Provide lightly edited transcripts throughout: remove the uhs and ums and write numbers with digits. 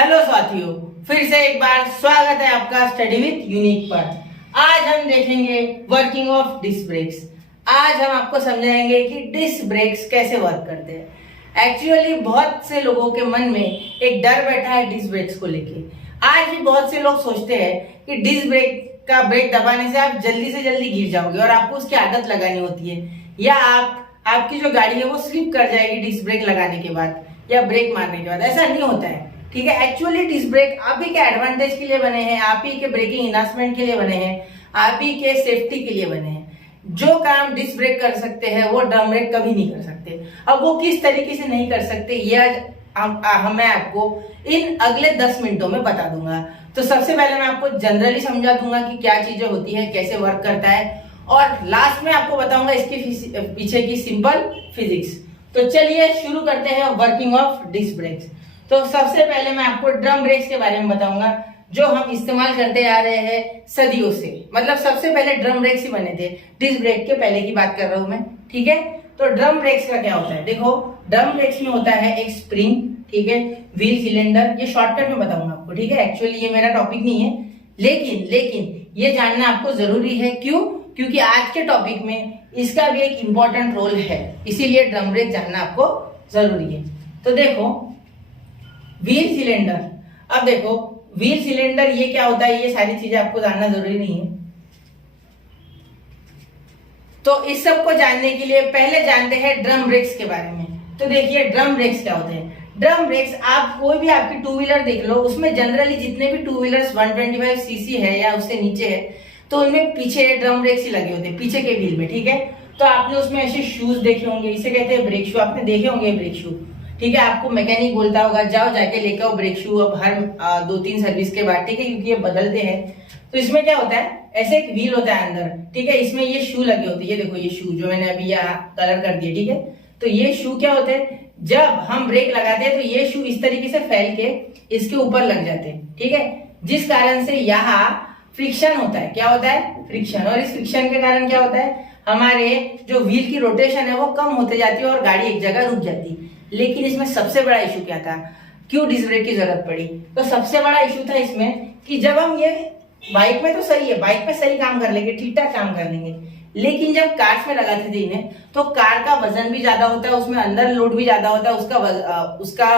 Hello साथियों, फिर से एक बार स्वागत है आपका स्टडी विथ यूनिक पर। आज हम देखेंगे वर्किंग ऑफ डिस्क ब्रेक्स। आज हम आपको समझाएंगे कि डिस्क ब्रेक्स कैसे वर्क करते हैं। एक्चुअली बहुत से लोगों के मन में एक डर बैठा है डिस्क ब्रेक्स को लेके। आज भी बहुत से लोग सोचते हैं कि डिस्क ब्रेक का ब्रेक दबाने से आप जल्दी से जल्दी गिर जाओगे और आपको उसकी आदत लगानी होती है, या आपकी जो गाड़ी है वो स्लिप कर जाएगी डिस्क ब्रेक लगाने के बाद या ब्रेक मारने के बाद। ऐसा नहीं होता है, ठीक है। एक्चुअली डिस्क ब्रेक आप ही के एडवांटेज के लिए बने हैं, आप ही के ब्रेकिंग इनहांसमेंट के लिए बने हैं, आप ही के सेफ्टी के लिए बने हैं। जो काम डिस्क ब्रेक कर सकते हैं वो ड्रम ब्रेक कभी नहीं कर सकते। अब वो किस तरीके से नहीं कर सकते ये आज मैं आपको इन अगले 10 मिनटों में बता दूंगा। तो सबसे पहले मैं आपको जनरली समझा दूंगा कि क्या चीजें होती है, कैसे वर्क करता है, और लास्ट में आपको बताऊंगा इसके पीछे की सिंपल फिजिक्स। तो चलिए शुरू करते हैं वर्किंग ऑफ डिस्क ब्रेक्स। तो सबसे पहले मैं आपको ड्रम ब्रेक्स के बारे में बताऊंगा जो हम इस्तेमाल करते आ रहे हैं सदियों से। मतलब सबसे पहले ड्रम ब्रेक्स ही बने थे, डिस्क ब्रेक के पहले की बात कर रहा हूं मैं, ठीक है। तो ड्रम ब्रेक्स का क्या होता है, देखो ड्रम ब्रेक्स में होता है एक स्प्रिंग, ठीक है, व्हील सिलेंडर। ये शॉर्टकट में बताऊंगा आपको, ठीक है। एक्चुअली ये मेरा टॉपिक नहीं है, लेकिन ये जानना आपको जरूरी है। क्यों? क्योंकि आज के टॉपिक में इसका भी एक इंपॉर्टेंट रोल है, इसीलिए ड्रम ब्रेक जानना आपको जरूरी है। तो देखो व्हील सिलेंडर, अब देखो व्हील सिलेंडर ये क्या होता है, ये सारी चीजें आपको जानना जरूरी नहीं है। तो इस सब को जानने के लिए पहले जानते हैं ड्रम ब्रेक्स के बारे में। तो देखिए ड्रम ब्रेक्स क्या होते हैं। ड्रम ब्रेक्स आप कोई भी आपकी टू व्हीलर देख लो, उसमें जनरली जितने भी टू व्हीलर्स 125 सीसी है या उससे नीचे है, तो उनमें पीछे ड्रम ब्रेक्स ही लगे होते हैं पीछे के व्हील में, ठीक है। तो आपने उसमें ऐसे शूज देखे होंगे, इसे कहते हैं ब्रेक शू, आपने देखे होंगे ब्रेक शू, ठीक है। आपको मैकेनिक बोलता होगा जाओ जाके लेके आओ ब्रेक शू अब हर 2-3 सर्विस के बाद, ठीक है, क्योंकि ये बदलते हैं। तो इसमें क्या होता है, ऐसे एक व्हील होता है अंदर, ठीक है, इसमें ये शू लगे होते हैं। ये देखो ये शू जो मैंने अभी यहाँ कलर कर दिया, ठीक है। तो ये शू क्या होते हैं, जब हम ब्रेक लगाते हैं तो ये शू इस तरीके से फैल के इसके ऊपर लग जाते हैं, ठीक है, जिस कारण से यहाँ फ्रिक्शन होता है। क्या होता है? फ्रिक्शन। और इस फ्रिक्शन के कारण क्या होता है, हमारे जो व्हील की रोटेशन है वो कम होते जाती है और गाड़ी एक जगह रुक जाती है। लेकिन इसमें सबसे बड़ा इशू क्या था, क्यों डिस्क ब्रेक की जरूरत पड़ी? तो सबसे बड़ा इशू था इसमें कि जब हम ये बाइक में तो सही है, बाइक में सही काम कर लेंगे, ठीक ठाक काम कर लेंगे, लेकिन जब कार्स में लगाते थे इन्हें, तो कार का वजन भी ज्यादा होता है, उसमें अंदर लोड भी ज्यादा होता है, उसका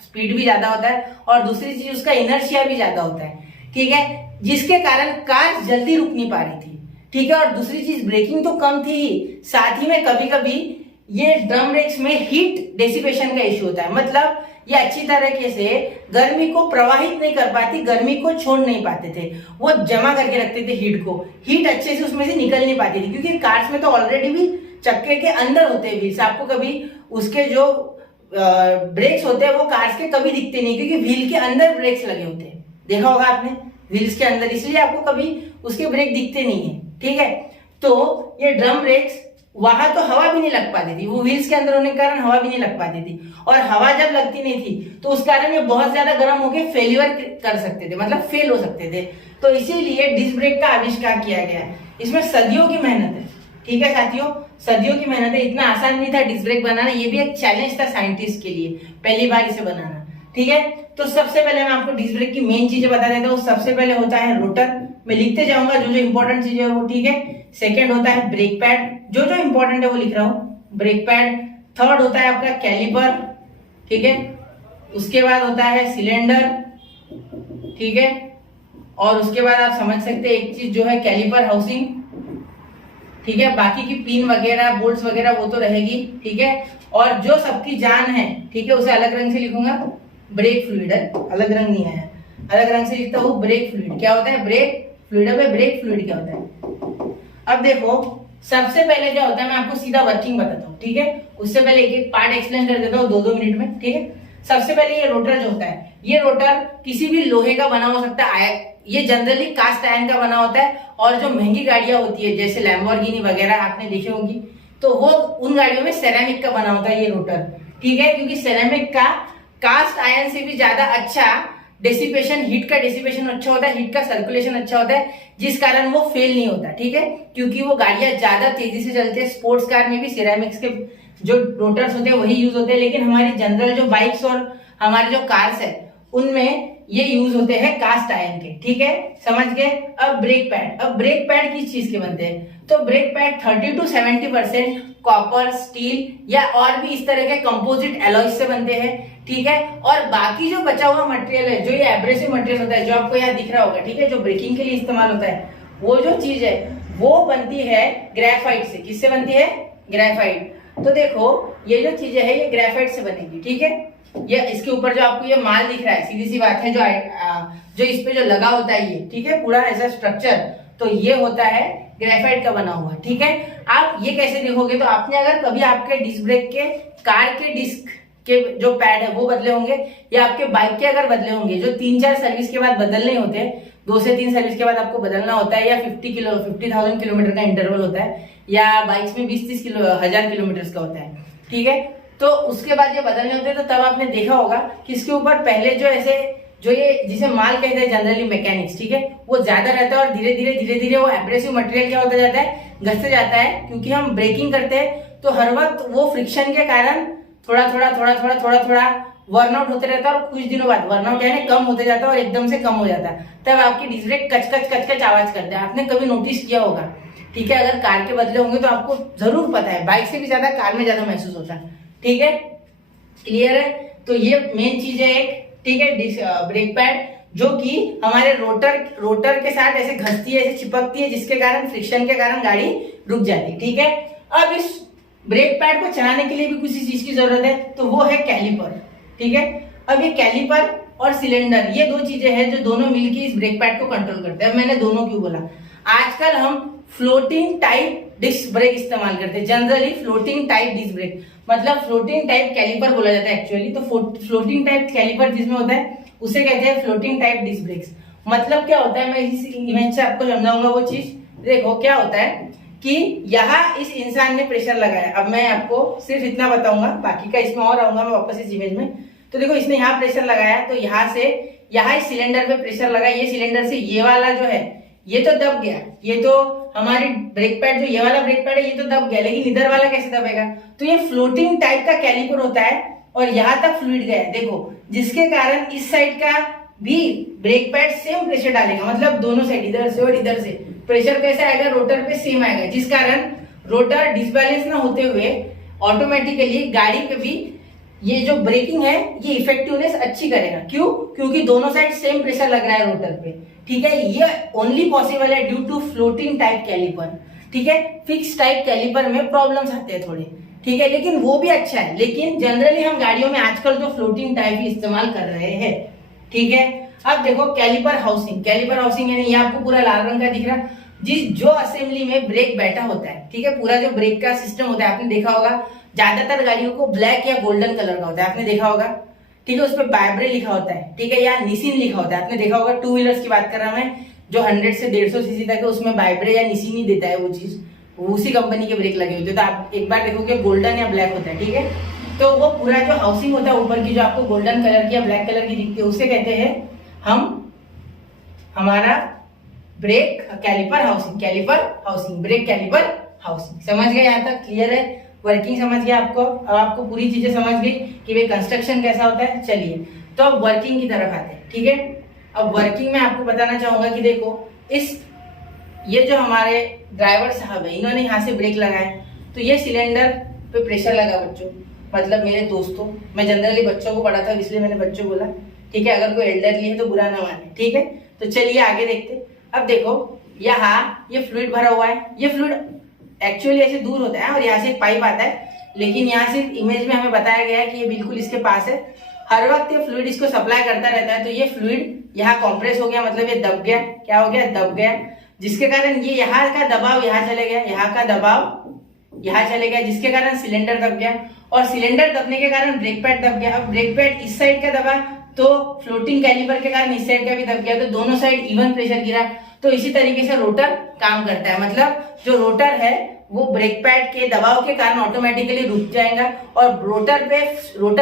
स्पीड भी ज्यादा होता है, और दूसरी चीज उसका इनर्शिया भी ज्यादा होता है, ठीक है, जिसके कारण कार जल्दी रुक नहीं पा रही थी, ठीक है। और दूसरी चीज ब्रेकिंग तो कम थी ही, साथ ही में कभी कभी ये ड्रम ब्रेक्स में हीट डेसिपेशन का इश्यू होता है। मतलब ये अच्छी तरीके से गर्मी को प्रवाहित नहीं कर पाती, गर्मी को छोड़ नहीं पाते थे, वो जमा करके रखते थे हीट को, हीट अच्छे से उसमें से निकल नहीं पाती थी, क्योंकि कार्स में तो ऑलरेडी भी चक्के के अंदर होते हैं व्हील्स। आपको कभी उसके जो ब्रेक्स होते हैं वो कार्स के कभी दिखते नहीं, क्योंकि व्हील के अंदर ब्रेक्स लगे होते हैं, देखा होगा आपने, व्हील्स के अंदर, इसलिए आपको कभी उसके ब्रेक दिखते नहीं है, ठीक है। तो ये ड्रम ब्रेक्स वहां तो हवा भी नहीं लग पाती थी, वो व्हील्स के अंदर होने के कारण हवा भी नहीं लग पाती थी, और हवा जब लगती नहीं थी तो उस कारण ये बहुत ज्यादा गर्म होकर फेल्यूर कर सकते थे, मतलब फेल हो सकते थे। तो इसीलिए डिस्क ब्रेक का आविष्कार किया गया। इसमें सदियों की मेहनत है, ठीक है साथियों, सदियों की मेहनत है। इतना आसान नहीं था डिस्क ब्रेक बनाना, ये भी एक चैलेंज था साइंटिस्ट के लिए, पहली बार इसे बनाना, ठीक है। तो सबसे पहले मैं आपको डिस्क ब्रेक की मेन चीजें बता देता हूँ। सबसे पहले होता है रोटर, मैं लिखते जाऊंगा जो जो इंपॉर्टेंट चीजें है वो, ठीक है। सेकंड होता है ब्रेक पैड, जो जो इंपॉर्टेंट है वो लिख रहा हूँ, ब्रेक पैड। थर्ड होता है आपका कैलिपर, ठीक है। उसके बाद होता है सिलेंडर, ठीक है। और उसके बाद आप समझ सकते हैं एक चीज जो है कैलिपर हाउसिंग, ठीक है। बाकी की पिन वगैरह बोल्ट्स वगैरह वो तो रहेगी, ठीक है। और जो सबकी जान है, ठीक है, उसे अलग रंग से लिखूंगा, ब्रेक फ्लूइड है, अलग रंग नहीं है, अलग रंग से लिखता हूँ ब्रेक फ्लूइड। क्या होता है ब्रेक फ्लूइड? में ब्रेक फ्लूइड क्या होता है? अब देखो सबसे पहले क्या होता है, मैं आपको सीधा वर्किंग बताता हूँ, ठीक है। उससे पहले एक एक पार्ट एक्सप्लेन कर देता हूँ 2-2 मिनट में, ठीक है। सबसे पहले ये रोटर जो होता है, ये रोटर किसी भी लोहे का बना हो सकता है, ये जनरली कास्ट आयरन का बना होता है, और जो महंगी गाड़ियां होती है जैसे लैम्बोर्गिनी वगैरह आपने देखी होंगी, तो वो उन गाड़ियों में सेरामिक का बना होता है ये रोटर, ठीक है, क्योंकि सेरामिक का कास्ट आयरन से भी ज्यादा अच्छा डेसिपेशन, हीट का डेसिपेशन अच्छा होता है, हीट का सर्कुलेशन अच्छा होता है, जिस कारण वो फेल नहीं होता, ठीक है, क्योंकि वो गाड़ियां ज्यादा तेजी से चलते हैं। स्पोर्ट्स कार में भी सिरेमिक्स के जो रोटर्स होते हैं वही यूज होते हैं, लेकिन हमारी जनरल जो बाइक्स और हमारे जो कार्स है उनमें ये यूज होते हैं कास्ट आयरन के, ठीक है, समझ गए। अब ब्रेक पैड किस चीज के बनते हैं, तो brake pad 30 to 70% copper, steel या और भी इस तरह के कंपोजिट एलॉयज से बनते हैं, ठीक है। और बाकी जो बचा हुआ मटेरियल है, जो ये एब्रेसिव मटेरियल होता है, जो आपको यहाँ दिख रहा होगा, ठीक है, जो ब्रेकिंग के लिए इस्तेमाल होता है, वो जो चीज है वो बनती है ग्रेफाइट से। किससे बनती है, ग्रेफाइट। तो देखो ये जो चीजें है ये ग्रेफाइट से बनेगी, ठीक है। ये इसके ऊपर जो आपको ये माल दिख रहा है, सीधी सी बात है, जो इस पे जो लगा होता है ये, ठीक है, पूरा ऐसा स्ट्रक्चर, तो ये होता है ग्रेफाइट का बना हुआ, ठीक है। आप ये कैसे देखोगे, तो आपने अगर कभी आपके डिस्क ब्रेक के कार के डिस्क के जो पैड है वो बदले होंगे, या आपके बाइक के अगर बदले होंगे, जो 3-4 सर्विस के बाद बदलने होते हैं, 2 से 3 सर्विस के बाद आपको बदलना होता है, या 50,000 किलोमीटर का इंटरवल होता है, या बाइक्स में 20-30,000 किलोमीटर का होता है, ठीक है। तो उसके बाद ये बदलने होते हैं, तो तब आपने देखा होगा कि इसके ऊपर पहले जो ऐसे जो ये जिसे माल कहते हैं जनरली मैकेनिक्स, ठीक है, वो ज्यादा रहता है, और धीरे धीरे वो एब्रेसिव मटेरियल क्या होता जाता है, घसते जाता है, क्योंकि हम ब्रेकिंग करते हैं तो हर वक्त वो फ्रिक्शन के कारण थोड़ा थोड़ा वर्न आउट होते रहता है, और कुछ दिनों बाद वर्न आउट यानी कम होते जाता है, और एकदम से कम हो जाता है, तब आपकी डिस्क ब्रेक कच आवाज करते हैं। आपने कभी नोटिस किया होगा, ठीक है। अगर कार के बदले होंगे तो आपको जरूर पता है, बाइक से भी ज्यादा कार में ज्यादा महसूस होता है, ठीक है, क्लियर है। तो ये मेन चीज है एक, ठीक है, ब्रेक पैड, जो कि हमारे रोटर के साथ ऐसे घसती है, ऐसे चिपकती है, जिसके कारण फ्रिक्शन के कारण गाड़ी रुक जाती है, ठीक है। अब इस ब्रेक पैड को चलाने के लिए भी किसी चीज की जरूरत है, तो वो है कैलिपर, ठीक है। अब ये कैलिपर और सिलेंडर, ये दो चीजें हैं जो दोनों मिलकर इस ब्रेक पैड को कंट्रोल करते हैं। मैंने दोनों क्यों बोला, आजकल हम फ्लोटिंग टाइप डिस्क ब्रेक इस्तेमाल करते हैं, generally floating type disc brake, मतलब फ्लोटिंग टाइप कैलिपर बोला जाता है एक्चुअली। तो फ्लोटिंग टाइप कैलिपर जिसमें होता है उसे कहते हैं फ्लोटिंग टाइप डिस्क ब्रेक्स। मतलब क्या होता है, मैं इस इमेज से आपको समझाऊंगा वो चीज। देखो क्या होता है कि यहाँ इस इंसान ने प्रेशर लगाया, अब मैं आपको सिर्फ इतना बताऊंगा, बाकी का इसमें और आऊंगा मैं वापस इस इमेज में। तो देखो इसने यहाँ प्रेशर लगाया, तो यहाँ से यहाँ इस सिलेंडर पे प्रेशर लगा, ये सिलेंडर से ये वाला जो है ये तो दब गया, ये तो हमारी ब्रेक पैड जो ये वाला ब्रेक पैड है ये तो दब गया, लेकिन इधर वाला कैसे दबेगा, तो ये फ्लोटिंग टाइप का कैलिपर होता है, और यहाँ तक फ्लूइड गया है, देखो, जिसके कारण इस साइड का भी ब्रेक पैड सेम प्रेशर डालेगा, मतलब दोनों साइड इधर से और इधर से प्रेशर कैसे आएगा, रोटर पे सेम आएगा, जिस कारण रोटर डिसबैलेंस ना होते हुए ऑटोमेटिकली गाड़ी पे भी ये जो ब्रेकिंग है ये इफेक्टिवनेस अच्छी करेगा। क्यों, क्योंकि दोनों साइड सेम प्रेशर लग रहा है रोटर पे, ठीक है। ये ओनली पॉसिबल है due to floating type caliper, ठीक है। फिक्स टाइप कैलिपर में प्रॉब्लम्स आते हैं थोड़े, ठीक है, लेकिन वो भी अच्छा है, लेकिन जनरली हम गाड़ियों में आजकल तो फ्लोटिंग टाइप ही इस्तेमाल कर रहे हैं, ठीक है। अब देखो कैलिपर हाउसिंग यानी ये आपको पूरा लाल रंग का दिख रहा है, जो असेंबली में ब्रेक बैठा होता है, ठीक है, पूरा जो ब्रेक का सिस्टम होता है, आपने देखा होगा ज्यादातर गाड़ियों को ब्लैक या गोल्डन कलर का होता है, आपने देखा होगा, ठीक है, उस पर बाइब्रे लिखा होता है, ठीक है, या निसिन लिखा होता है, आपने देखा होगा। 2 व्हीलर्स की बात कर रहा मैं, जो 100 से 150 सीसी तक है, उसमें बाइब्रे या निसिन ही देता है वो चीज, उसी कंपनी के ब्रेक लगे होते हैं। तो आप एक बार देखोगे गोल्डन या ब्लैक होता है, ठीक है। तो वो पूरा जो हाउसिंग होता है ऊपर की, जो आपको गोल्डन कलर की या ब्लैक कलर की दिखती है, उसे कहते हैं हम हमारा brake caliper housing, brake caliper housing. समझ गए, यहाँ तक क्लियर है, वर्किंग समझ गया आपको। अब आपको पूरी चीजें समझ गई कि भाई कंस्ट्रक्शन कैसा होता है। चलिए तो अब वर्किंग की तरफ आते हैं, ठीक है। अब वर्किंग में आपको बताना चाहूंगा कि देखो ये जो हमारे ड्राइवर साहब है, इन्होंने यहाँ से ब्रेक लगाया, तो ये सिलेंडर पे प्रेशर लगा बच्चों, मतलब मेरे दोस्तों, मैं जनरली बच्चों को पढ़ाता हूँ इसलिए मैंने बच्चों बोला, ठीक है, अगर कोई एल्डरली है तो बुरा ना माने, ठीक है। तो चलिए आगे देखते। अब देखो यहाँ ये फ्लूइड भरा हुआ है, ये फ्लूइड एक्चुअली ऐसे दूर होता है और यहाँ से एक पाइप आता है, लेकिन यहाँ से इमेज में हमें बताया गया है कि ये बिल्कुल इसके पास है, हर वक्त ये फ्लूइड इसको सप्लाई करता रहता है। तो ये फ्लूइड यहाँ कॉम्प्रेस हो गया, मतलब ये दब गया, क्या हो गया, दब गया, जिसके कारण ये यहाँ का दबाव यहाँ चले गया, यहाँ का दबाव यहाँ चले गया, जिसके कारण सिलेंडर दब गया, और सिलेंडर दबने के कारण ब्रेक पैड दब गया। अब ब्रेक पैड इस साइड का दबा तो फ्लोटिंग कैलिपर के कारण इस साइड का भी दब गया, तो दोनों साइड इवन प्रेशर गिरा। तो इसी तरीके से रोटर काम करता है, मतलब जो रोटर है वो ब्रेक पैड के दबाव के कारण ऑटोमेटिकली रुक जाएगा, और रोटर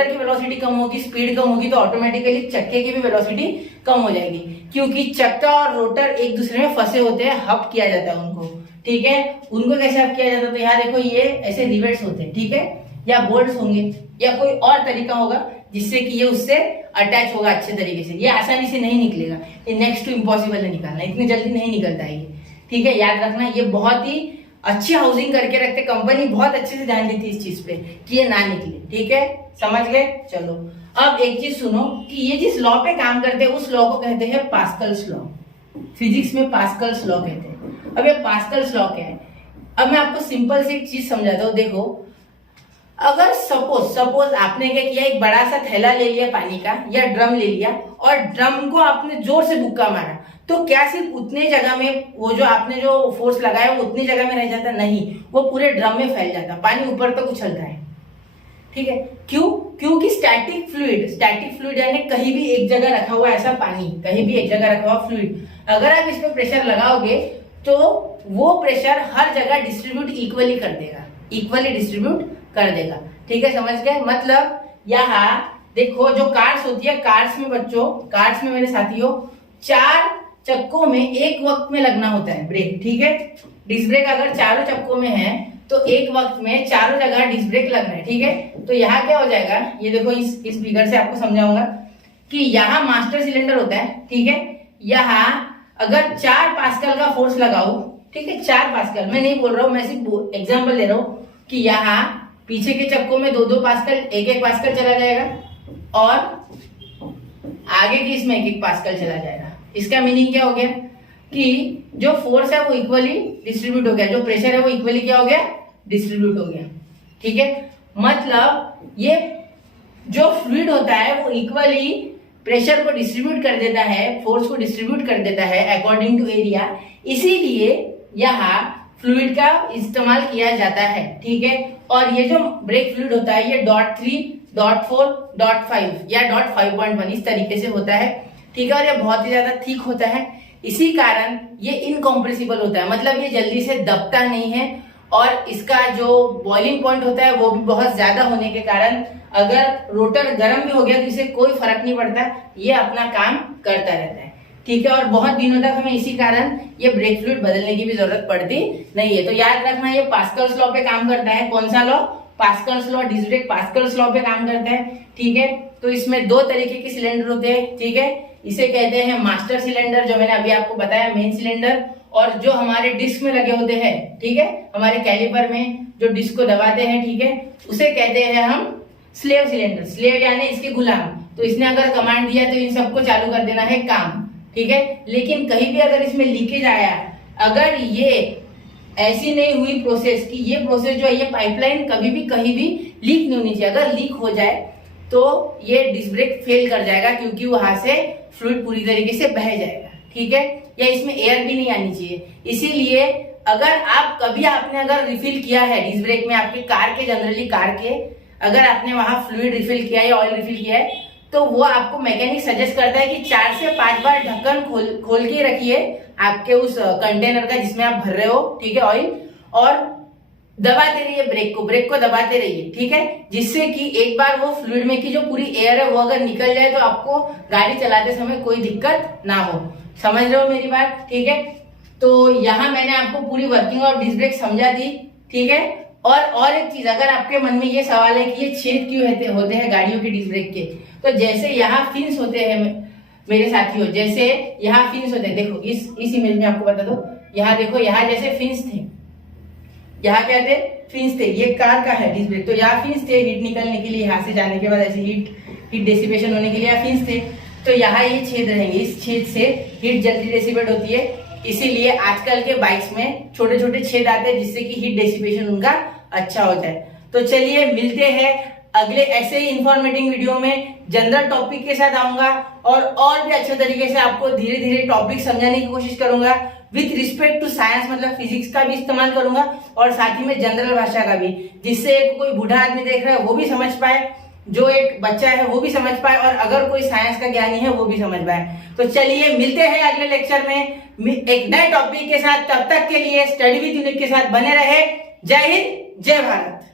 की वेलोसिटी कम होगी, स्पीड कम होगी, तो ऑटोमेटिकली चक्के की भी वेलोसिटी कम हो जाएगी, क्योंकि चक्का और रोटर एक दूसरे में फंसे होते हैं, हब किया जाता है उनको, ठीक है। उनको कैसे हब किया जाता है, तो यहाँ देखो ये ऐसे रिवेट्स होते हैं, ठीक है, या बोल्ट्स होंगे या कोई और तरीका होगा, जिससे कि ये उससे अटैच होगा अच्छे तरीके से। ये आसानी से नहीं निकलेगा, ये नेक्स्ट टू इम्पॉसिबल है निकालना, इतनी जल्दी नहीं निकलता है ये, ठीक है। याद रखना, ये बहुत ही अच्छी हाउसिंग करके रखते, कंपनी बहुत अच्छे से ध्यान देती इस चीज पे कि ये ना निकले, ठीक है, समझ गए। चलो अब एक चीज सुनो कि ये जिस लॉ पे काम करते हैं उस लॉ को कहते हैं पास्कल्स लॉ। फिजिक्स में पास्कल्स लॉ कहते हैं। अब ये पास्कल्स लॉ क्या है, अब मैं आपको सिंपल से एक चीज समझाता हूँ। देखो, अगर सपोज आपने क्या किया, एक बड़ा सा थैला ले लिया पानी का या ड्रम ले लिया और ड्रम को आपने जोर से मुक्का मारा, तो क्या सिर्फ उतने जगह में वो जो आपने जो फोर्स लगाया वो उतनी जगह में रह जाता? नहीं, वो पूरे ड्रम में फैल जाता, पानी ऊपर तक उछलता है, ठीक है। क्यों? क्योंकि स्टैटिक फ्लूइड यानी कहीं भी एक जगह रखा हुआ ऐसा पानी, कहीं भी एक जगह रखा हुआ फ्लूइड, अगर आप इस पे प्रेशर लगाओगे तो वो प्रेशर हर जगह डिस्ट्रीब्यूट इक्वली कर देगा, ठीक है, समझ गए। मतलब यहाँ देखो, जो कार्स होती है, कार्स में बच्चों, कार्स में मेरे साथियों 4 चक्कों में एक वक्त में लगना होता है ब्रेक, ठीक है। डिस्क ब्रेक अगर चारों चक्कों में है तो एक वक्त में चारों जगह डिस्क ब्रेक लगना है, ठीक है। तो यहाँ क्या हो जाएगा, ये देखो, इस फिगर से आपको समझाऊंगा कि यहाँ मास्टर सिलेंडर होता है, ठीक है। यहाँ अगर 4 पास्कल का फोर्स लगाओ, ठीक है, 4 पास्कल, मैं नहीं बोल रहा हूँ, मैं सिर्फ एग्जाम्पल दे रहा हूँ कि यहाँ पीछे के चक्कों में 2-2 पास्कल, 1-1 पास्कल चला जाएगा और आगे की इसमें 1-1 पास्कल चला जाएगा। इसका मीनिंग क्या हो गया कि जो फोर्स है वो इक्वली डिस्ट्रीब्यूट हो गया, जो प्रेशर है वो इक्वली क्या हो गया, डिस्ट्रीब्यूट हो गया, ठीक है। मतलब ये जो फ्लूइड होता है वो इक्वली प्रेशर को डिस्ट्रीब्यूट कर देता है, फोर्स को डिस्ट्रीब्यूट कर देता है अकॉर्डिंग टू एरिया, इसीलिए यहाँ फ्लूइड का इस्तेमाल किया जाता है, ठीक है। और ये जो ब्रेक फ्लूइड होता है ये .3, .4, .5 या .5.1 इस तरीके से होता है, ठीक है। और ये बहुत ही ज्यादा थिक होता है, इसी कारण ये इनकॉम्प्रेसिबल होता है, मतलब ये जल्दी से दबता नहीं है। और इसका जो बॉइलिंग पॉइंट होता है वो भी बहुत ज्यादा होने के कारण अगर रोटर गर्म भी हो गया तो इसे कोई फर्क नहीं पड़ता, ये अपना काम करता रहता है, ठीक है। और बहुत दिनों तक हमें इसी कारण ये ब्रेक फ्लूइड बदलने की भी जरूरत पड़ती नहीं है। तो याद रखना, ये पास्कल्स लॉ पे काम करता है। कौन सा law? Pascal's law, disc brake Pascal's law पे काम करता है, ठीक है। तो इसमें 2 तरीके के सिलेंडर होते हैं, ठीक है। इसे कहते हैं मास्टर सिलेंडर, जो मैंने अभी आपको बताया, मेन सिलेंडर, और जो हमारे डिस्क में लगे होते हैं, ठीक है, हमारे कैलिपर में जो डिस्क को दबाते हैं, ठीक है, उसे कहते हैं हम स्लेव सिलेंडर। स्लेव यानी इसके गुलाम, तो इसने अगर कमांड दिया तो इन सबको चालू कर देना है काम, ठीक है। लेकिन कहीं भी अगर इसमें लीकेज आया, अगर ये ऐसी नहीं हुई प्रोसेस कि ये प्रोसेस जो है, ये पाइपलाइन कभी भी कहीं भी लीक नहीं होनी चाहिए, अगर लीक हो जाए तो ये डिस्क ब्रेक फेल कर जाएगा, क्योंकि वहां से फ्लूइड पूरी तरीके से बह जाएगा, ठीक है। या इसमें एयर भी नहीं आनी चाहिए। इसीलिए अगर आप कभी आपने अगर रिफिल किया है डिस्क ब्रेक में, आपके कार के, जनरली कार के, अगर आपने वहां फ्लूइड रिफिल किया है या ऑयल रिफिल किया है, तो वो आपको मैकेनिक सजेस्ट करता है कि 4 से 5 बार ढक्कन खोल के रखिए आपके उस कंटेनर का जिसमें आप भर रहे हो, ठीक है, ऑयल, और दबाते रहिए ब्रेक को दबाते रहिए, ठीक है, जिससे कि एक बार वो फ्लूइड में की जो पूरी एयर है वो अगर निकल जाए तो आपको गाड़ी चलाते समय कोई दिक्कत ना हो। समझ रहे हो मेरी बात, ठीक है। तो यहाँ मैंने आपको पूरी वर्किंग ऑफ डिस्क ब्रेक समझा दी, ठीक है। और एक चीज, अगर आपके मन में ये सवाल है कि ये छेद क्यों होते हैं गाड़ियों के डिस्क ब्रेक के, तो जैसे यहाँ फिन्स होते हैं मेरे साथियों, जैसे यहाँ फिन्स होते हैं, देखो इस इमेज में आपको बता दो, यहाँ देखो, यहाँ जैसे फिन्स थे, यहाँ क्या थे, फिन्स थे, ये कार का है डिस्क ब्रेक, तो यहाँ फिन्स थे हीट निकलने के लिए, यहाँ से जाने के बाद ऐसे हीट डेसिपेशन होने के लिए यहाँ फिन्स थे, तो यहाँ ये छेद रहेंगे, इस छेद से हीट जल्दी डेसिपेट होती है, इसीलिए आजकल के बाइक्स में छोटे छोटे छेद आते हैं जिससे कि हीट डेसिपेशन उनका अच्छा हो जाए। तो चलिए मिलते हैं अगले ऐसे ही इंफॉर्मेटिव वीडियो में, जनरल टॉपिक के साथ आऊंगा और भी अच्छे तरीके से आपको धीरे धीरे टॉपिक समझाने की कोशिश करूंगा, विथ रिस्पेक्ट टू साइंस, मतलब फिजिक्स का भी इस्तेमाल करूंगा और साथ ही में जनरल भाषा का भी, जिससे कोई बूढ़ा आदमी देख रहा है वो भी समझ पाए, जो एक बच्चा है वो भी समझ पाए, और अगर कोई साइंस का ज्ञानी है वो भी समझ पाए। तो चलिए मिलते हैं अगले लेक्चर में एक नए टॉपिक के साथ, तब तक के लिए स्टडी विद यूनिक के साथ बने रहे। जय हिंद, जय भारत।